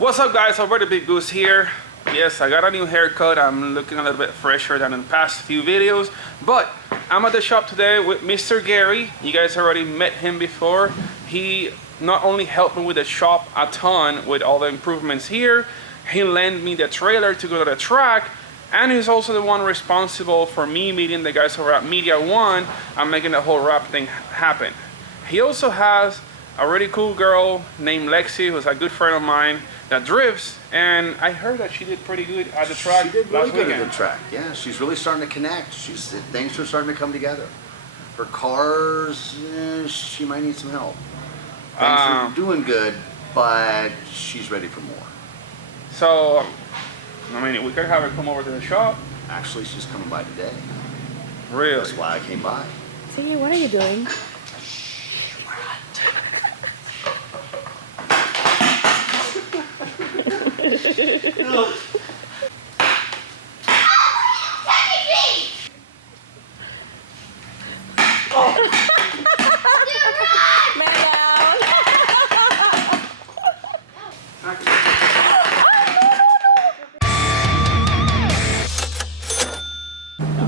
What's up guys, Alberto Big Boost here. Yes, I got a new haircut. I'm looking a little bit fresher than in the past few videos. But I'm at the shop today with Mr. Gary. You guys already met him before. He not only helped me with the shop a ton with all the improvements here, he lent me the trailer to go to the track, and he's also the one responsible for me meeting the guys over at Media One and making the whole rap thing happen. He also has a really cool girl named Lexi, who's a good friend of mine, that drifts, and I heard that she did pretty good at the track. She did really good weekend. at the track. Yeah, she's really starting to connect. Things are starting to come together. Her cars, she might need some help. Things are doing good, but she's ready for more. So, I mean, we could have her come over to the shop. Actually, she's coming by today. Really? That's why I came by. See, what are you doing?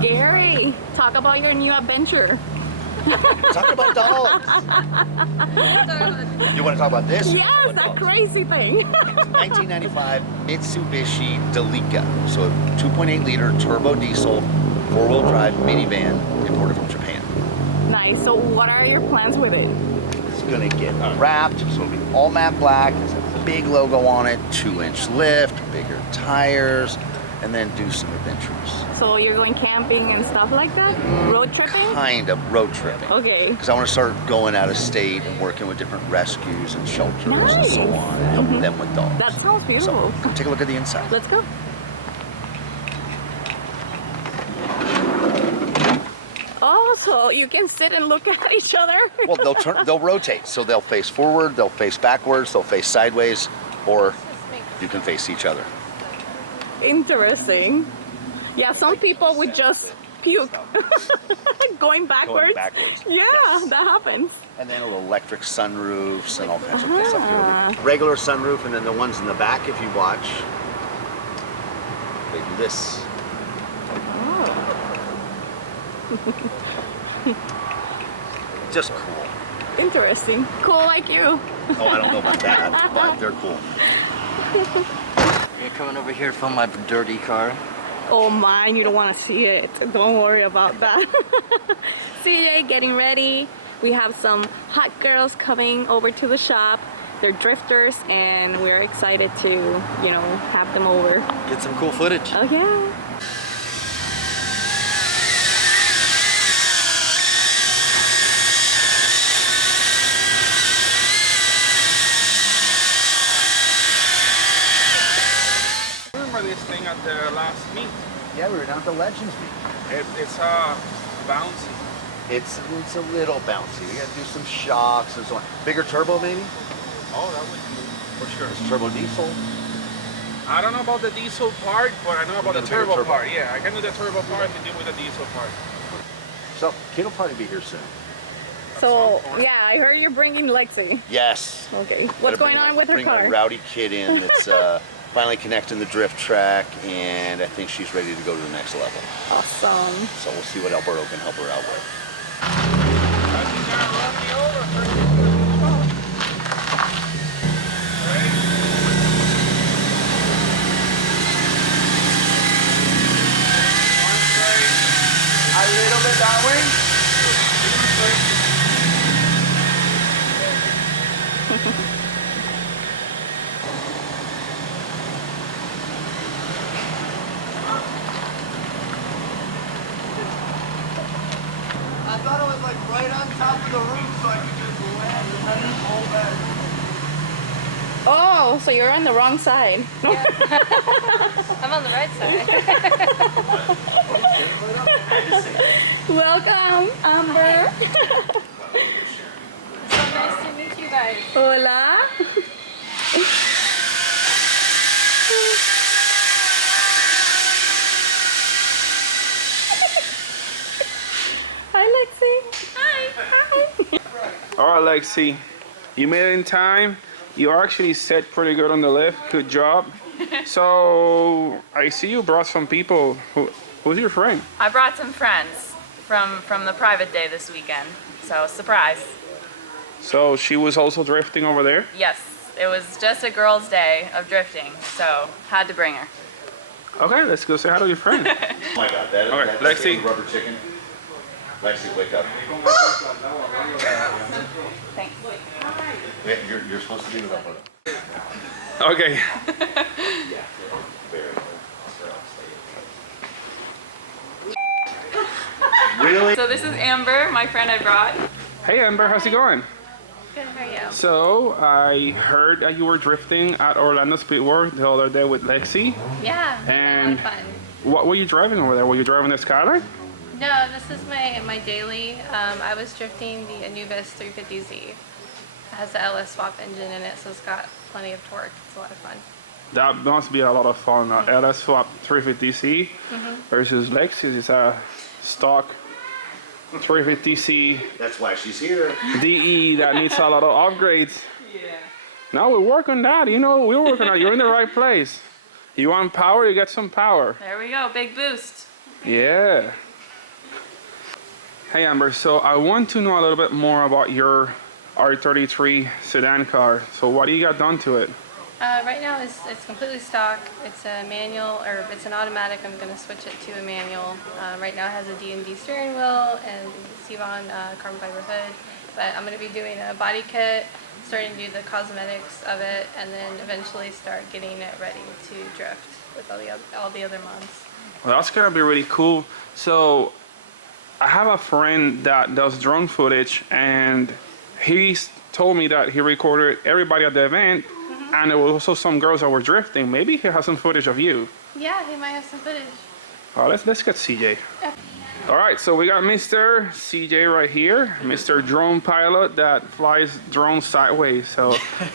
Gary, talk about your new adventure. Talk about dogs. You want to talk about this? Yes, that crazy thing. 1995 Mitsubishi Delica. So a 2.8 liter turbo diesel, 4-wheel drive minivan imported from Japan. Nice. So what are your plans with it? It's gonna get wrapped, so it'll be all matte black. There's a big logo on it, 2-inch lift, bigger tires, and then do some adventures. So you're going camping and stuff like that? Road tripping? Kind of road tripping. Okay. Because I want to start going out of state and working with different rescues and shelters and so Nice. on, and helping them with dogs. That sounds beautiful. So come take a look at the inside. Let's go. Oh, so you can sit and look at each other? Well, they'll rotate. So they'll face forward, they'll face backwards, they'll face sideways, or you can face each other. Interesting. Yeah, some people would just puke. Going backwards. Going backwards. Yeah, Yes. that happens. And then a little electric sunroofs and all kinds of good stuff here. Regular sunroof, and then the ones in the back, if you watch, they do this. Just cool. Interesting. Cool like you. Oh, I don't know about that, but they're cool. You're coming over here to film my dirty car. Oh mine, you don't want to see it. Don't worry about that. CJ getting ready. We have some hot girls coming over to the shop. They're drifters and we're excited to, you know, have them over. Get some cool footage. Oh yeah. This thing at the last meet. Yeah, we were down at the Legends meet. It's bouncy. It's a little bouncy. We got to do some shocks and so on. Bigger turbo, maybe? Oh, that would be for sure. It's turbo diesel. I don't know about the diesel part, but I know about the bigger turbo turbo. part. Yeah, I can do the turbo part and deal with the diesel part. So, kid will probably be here soon. So yeah, I heard you're bringing Lexi. Yes. Okay. What's going on with her bring car? my rowdy kid in that's finally connecting the drift track, and I think she's ready to go to the next level. Awesome. So we'll see what Alberto can help her out with. I think you're gonna run me over for a little bit that way. I thought it was like right on top of the roof so I could just land and then pull back. Oh, so you're on the wrong side. Yeah. I'm on the right side. Welcome, Amber. So nice to meet you guys. Hola. Hi, Lexi. All right, Lexi, you made it in time. You are actually set pretty good on the lift. Good job. So I see you brought some people. Who's your friend? I brought some friends from the private day this weekend. So surprise. So she was also drifting over there? Yes, it was just a girls' day of drifting, so had to bring her. Okay, let's go say hi to your friend. Oh my God, Okay, Lexi. Rubber chicken. Lexi, wake up. Thanks. Yeah, you're supposed to do that one. Okay. Really? So this is Amber, my friend I brought. Hey Amber, how's it going? Good, how are you? So I heard that you were drifting at Orlando Speedway the other day with Lexi. Yeah, And a lot of fun. what were you driving over there? Were you driving the Skyline? No, this is my daily. I was drifting the Anubis 350Z. It has the LS swap engine in it, so it's got plenty of torque. It's a lot of fun. That must be a lot of fun. LS swap 350C versus Lexus is a stock 350C That's why she's here. DE that needs a lot of upgrades. Yeah. Now we work on that. You know, we're working on. You're in the right place. You want power, you get some power. There we go, big boost. Yeah. Hey Amber, so I want to know a little bit more about your R33 sedan car. So what do you got done to it? Right now it's completely stock. It's a manual, or it's an automatic. I'm going to switch it to a manual. Right now it has a D&D steering wheel and Sevon carbon fiber hood. But I'm going to be doing a body kit, starting to do the cosmetics of it, and then eventually start getting it ready to drift with all the other mods. Well, that's gonna be really cool. So I have a friend that does drone footage, and he's told me that he recorded everybody at the event, and there was also some girls that were drifting. Maybe he has some footage of you. Yeah, he might have some footage. Let's get CJ. All right, so we got Mr. CJ right here, Mr. Drone Pilot that flies drones sideways. So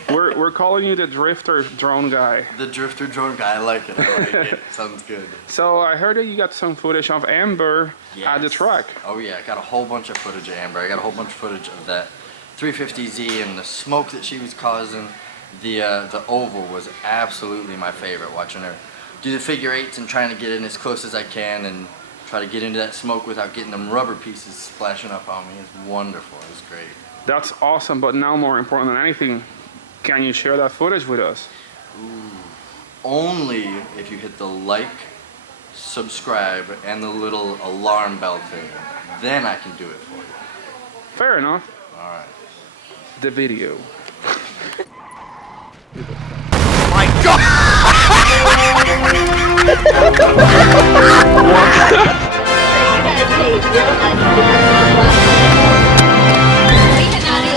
we're calling you the drifter drone guy. The drifter drone guy, I like it. I like it. Sounds good. So I heard that you got some footage of Amber at the Yes. track. Oh yeah, I got a whole bunch of footage of Amber. I got a whole bunch of footage of that 350Z and the smoke that she was causing. The oval was absolutely my favorite, watching her do the figure eights and trying to get in as close as I can and try to get into that smoke without getting them rubber pieces splashing up on me. It's wonderful. It was great. That's awesome, but now more important than anything, can you share that footage with us? Only if you hit the like, subscribe, and the little alarm bell thing. Then I can do it for you. Fair enough. All right. The video.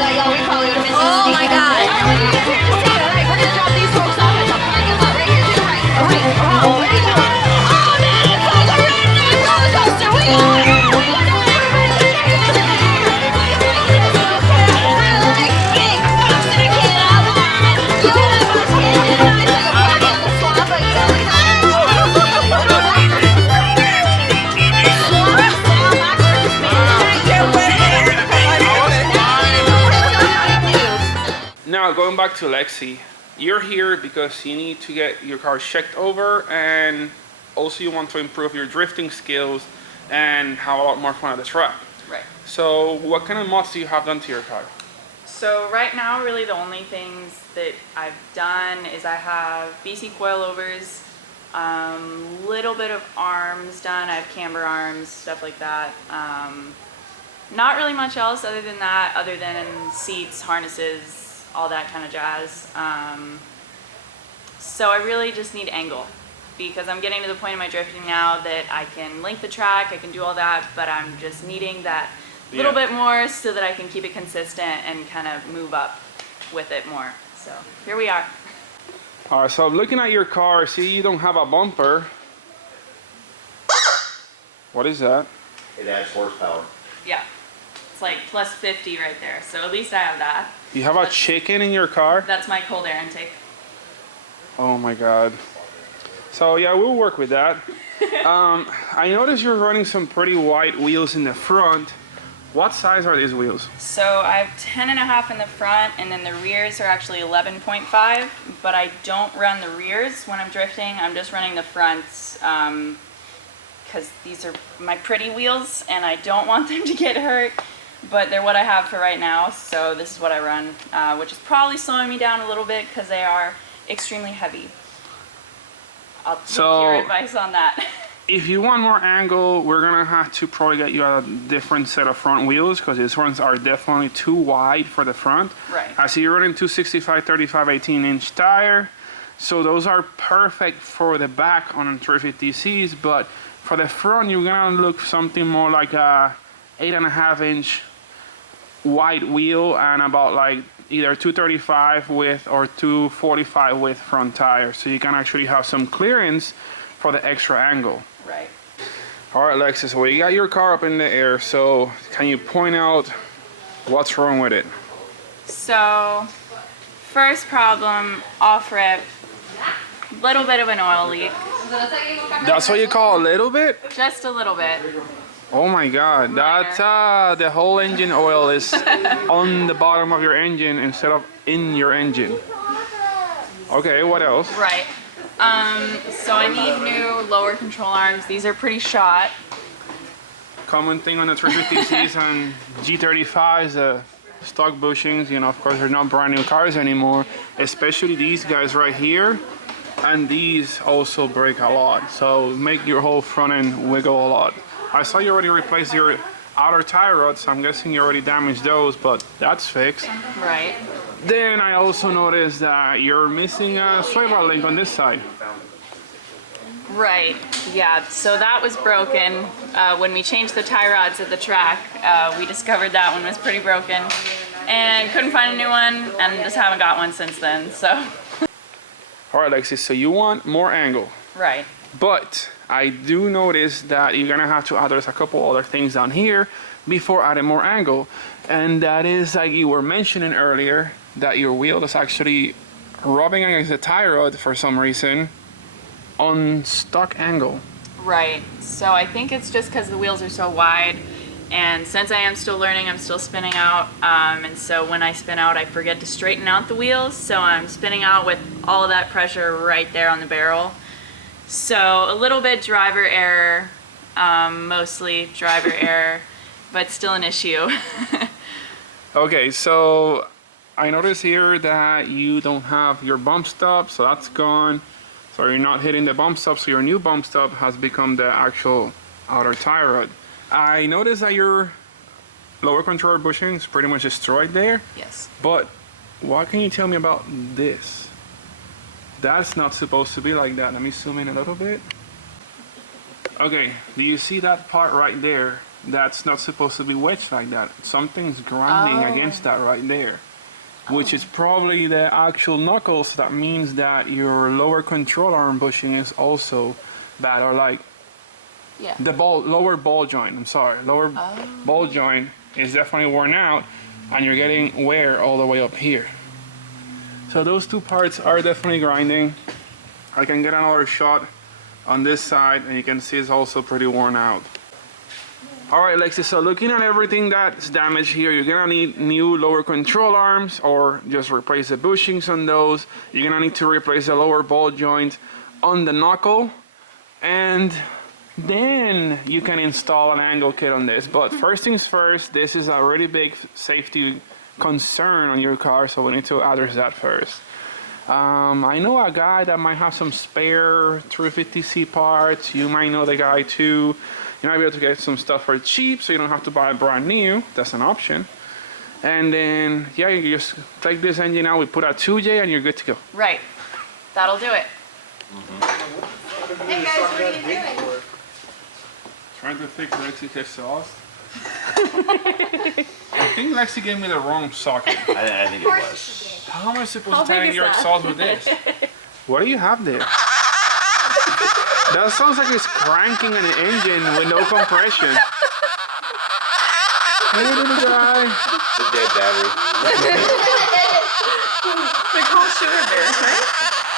Oh my god. We're gonna drop these folks off at the parking lot right here to the right. Alright, where are you going? Oh man, it's like a redneck roller coaster. We are! I like big bucks and a kid on the line. You have a kid and I took a party on the swamp, but you only Now going back to Lexi, you're here because you need to get your car checked over, and also you want to improve your drifting skills and have a lot more fun at the track. Right. So what kind of mods do you have done to your car? So right now, really the only things that I've done is I have BC coilovers, little bit of arms done. I have camber arms, stuff like that. Not really much else other than that, other than seats, harnesses, all that kind of jazz. So I really just need angle, because I'm getting to the point in my drifting now that I can link the track, I can do all that, but I'm just needing that little bit more so that I can keep it consistent and kind of move up with it more. So here we are. All right, so looking at your car, see you don't have a bumper. What is that? It adds horsepower. Yeah, it's like plus 50 right there. So at least I have that. You have a chicken in your car? That's my cold air intake. Oh my God. So yeah, we'll work with that. I noticed you're running some pretty wide wheels in the front. What size are these wheels? So I have 10.5 in the front, and then the rears are actually 11.5, but I don't run the rears when I'm drifting. I'm just running the fronts because these are my pretty wheels and I don't want them to get hurt, but they're what I have for right now, so this is what I run, which is probably slowing me down a little bit because they are extremely heavy. I'll take your advice on that. If you want more angle, we're gonna have to probably get you a different set of front wheels because these ones are definitely too wide for the front. Right. I see you're running 265, 35, 18-inch tire. So those are perfect for the back on 350Cs, but for the front, you're gonna look something more like a 8.5-inch wide wheel and about like either 235 width or 245 width front tire. So you can actually have some clearance for the extra angle. Right. All right, Lexi, so you got your car up in the air, so can you point out what's wrong with it? So, first problem, off rip, little bit of an oil leak. That's what you call a little bit? Just a little bit. Oh my God, that the whole engine oil is on the bottom of your engine instead of in your engine. Okay, what else? Right. So I need new lower control arms. These are pretty shot. Common thing on the 350Cs and G35s, stock bushings, you know, of course they're not brand new cars anymore, especially these guys right here, and these also break a lot, so make your whole front end wiggle a lot. I saw you already replaced your outer tie rods, so I'm guessing you already damaged those, but that's fixed. Right. Then I also noticed that you're missing a swivel link on this side. Right, yeah, so that was broken. When we changed the tie rods at the track, we discovered that one was pretty broken and couldn't find a new one and just haven't got one since then, so. All right, Lexi, so you want more angle. Right. But I do notice that you're gonna have to add a couple other things down here before adding more angle. And that is, like you were mentioning earlier, that your wheel is actually rubbing against the tie rod for some reason on stock angle. Right, so I think it's just because the wheels are so wide, and since I am still learning, I'm still spinning out, and so when I spin out I forget to straighten out the wheels, so I'm spinning out with all of that pressure right there on the barrel. So a little bit driver error, mostly driver error, but still an issue. Okay, so I notice here that you don't have your bump stop, so that's gone. So you're not hitting the bump stop, so your new bump stop has become the actual outer tie rod. I noticed that your lower controller bushing is pretty much destroyed there. Yes. But what can you tell me about this? That's not supposed to be like that. Let me zoom in a little bit. Okay, do you see that part right there? That's not supposed to be wedged like that. Something's grinding against that right there, which is probably the actual knuckles. That means that your lower control arm bushing is also bad, or like the lower ball joint. I'm sorry, lower ball joint is definitely worn out, and you're getting wear all the way up here. So those two parts are definitely grinding. I can get another shot on this side, and you can see it's also pretty worn out. All right, Lexi, so looking at everything that's damaged here, you're gonna need new lower control arms or just replace the bushings on those. You're gonna need to replace the lower ball joint on the knuckle, and then you can install an angle kit on this. But first things first, this is a really big safety concern on your car, so we need to address that first. I know a guy that might have some spare 350C parts. You might know the guy too. You might be able to get some stuff for cheap, so you don't have to buy brand new. That's an option. And then, yeah, you just take this engine out, we put a 2J, and you're good to go. Right. That'll do it. Hey guys, what are you doing? Trying to fix Lexi's exhaust. I think Lexi gave me the wrong socket. I think it was. How am I supposed How to tighten big is your that? exhaust with this? What do you have there? That sounds like it's cranking an engine with no compression. Hey, little guy. The dead battery. They're called sugar bears, right?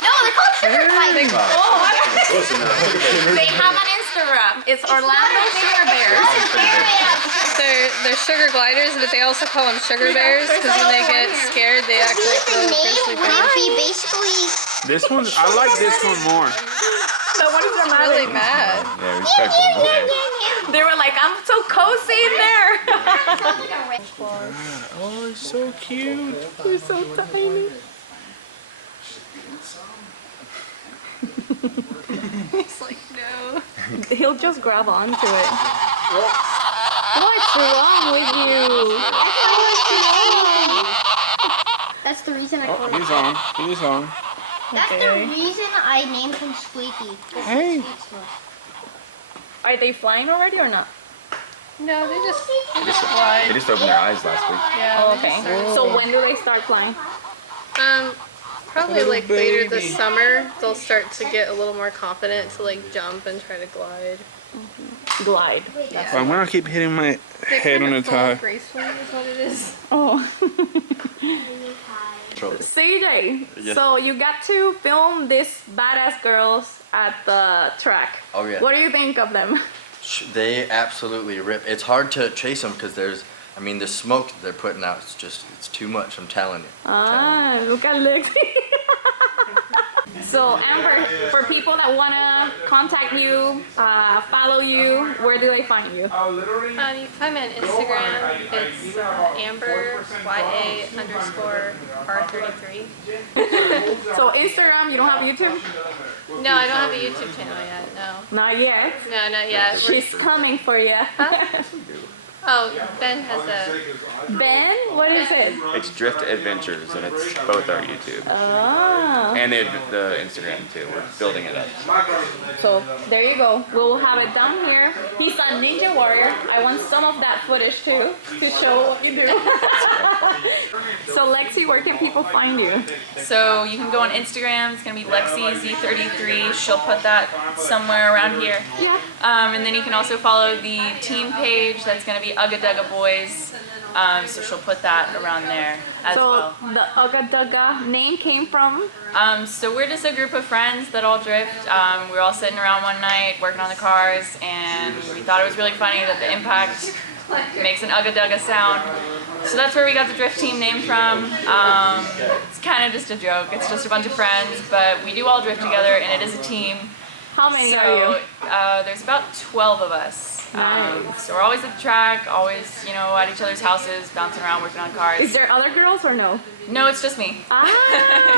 No, they're called sugar Hey. spikes. Close enough. They have an Instagram. It's Orlando Sugar Bears. They're sugar gliders, but they also call them sugar bears because when they get scared, they act like little grizzly bears. Basically, This one, I like this one more. So what is the Really mad. yeah, respectful. They were like, I'm so cozy in there. Oh, it's so cute. You're so tiny. He's like, no. He'll just grab onto it. What's wrong with you? That's the reason I call him. He's on. He's on. That's the reason I named him Squeaky. Hey. Are they flying already or not? No, they just fly. They just opened their eyes last week. Yeah. Oh, they okay. just started. So when do they start flying? Probably Little like later baby. this summer, they'll start to get a little more confident to like jump and try to glide. Glide. Yeah. I'm gonna keep hitting my They head kind on the of fall tire. gracefully is what it is. Oh. Trouble. CJ, Yes. so you got to film these badass girls at the track. Oh, yeah. What do you think of them? They absolutely rip. It's hard to chase them because I mean, the smoke that they're putting out, it's too much, I'm telling you. Ah, look at Lexi. So Amber, for people that wanna contact you, follow you, where do they find you? You can find me on Instagram. It's Amber YA_R33. So Instagram, you don't have YouTube? No, I don't have a YouTube channel yet. No, Not yet. no, not yet. She's coming for you. Oh, Ben has a. Ben, what is it? It's Drift Adventures, and it's both our YouTube Oh. and the Instagram too. We're building it up. So there you go. We'll have it down here. He's a ninja warrior. I want some of that footage too to show what you do. So Lexi, where can people find you? So you can go on Instagram. It's gonna be Lexi Z33. She'll put that somewhere around here. Yeah. And then you can also follow the team page. That's gonna be Ugga Dugga Boys. So she'll put that around there as So well. the Ugga Dugga name came from? So we're just a group of friends that all drift. We were all sitting around one night working on the cars, and we thought it was really funny that the impact makes an Ugga Dugga sound. So that's where we got the drift team name from. It's kind of just a joke. It's just a bunch of friends, but we do all drift together, and it is a team. How many So are you? there's about 12 of us. Nice. So we're always at the track, always, at each other's houses, bouncing around, working on cars. Is there other girls or no? No, it's just me. Ah,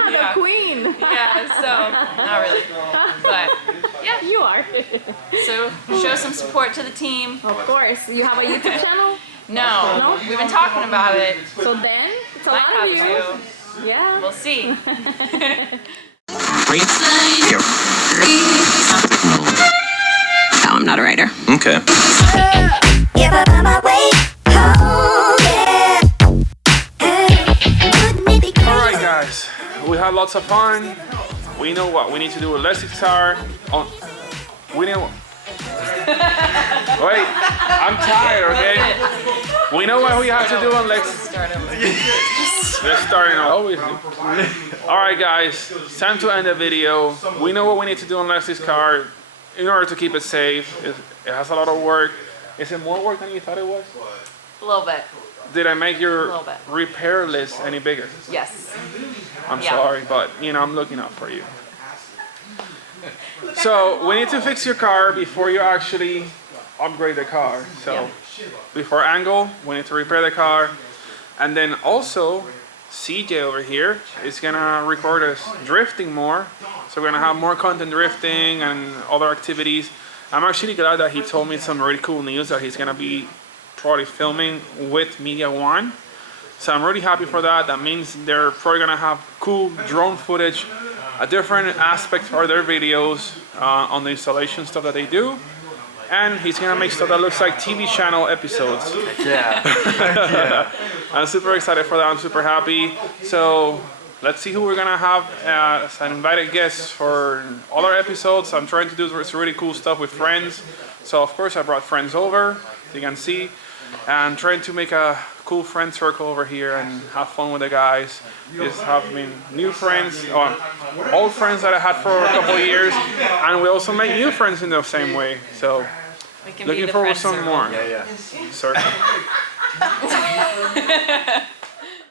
Yeah. the queen. Yeah, so not really. But yeah, You are. so show some support to the team. Of course. You have a YouTube channel? No, No? we've been talking about it. So then, it's a Might lot of have you. to. Yeah. We'll see. No, I'm not a writer. Okay. Yeah, but on my way home, yeah. Wouldn't it be crazy? Alright guys, we had lots of fun. We know what we need to do with Lexi car. We know. Wait, I'm tired, okay? We know what we have to do on Lexi. Let's start it always do. Alright guys, it's time to end the video. We know what we need to do on Lexi's car in order to keep it safe. It has a lot of work. Is it more work than you thought it was? A little bit. Did I make your Little bit. repair list any bigger? Yes. I'm Yeah. sorry, but I'm looking out for you. So we need to fix your car before you actually upgrade the car. So Yeah. before angle, we need to repair the car. And then also, CJ over here is gonna record us drifting more. So we're gonna have more content drifting and other activities. I'm actually glad that he told me some really cool news that he's gonna be probably filming with Media One. So I'm really happy for that. That means they're probably gonna have cool drone footage, a different aspect for their videos on the installation stuff that they do. And he's gonna make stuff that looks like TV channel episodes. Yeah. I'm super excited for that. I'm super happy. So let's see who we're gonna have as an invited guest for other episodes. I'm trying to do some really cool stuff with friends. So of course I brought friends over, as you can see, and trying to make a cool friend circle over here and have fun with the guys. Just having new friends, old friends that I had for a couple of years, and we also make new friends in the same way. So We can be looking the forward to friend some more. Yeah. Circle.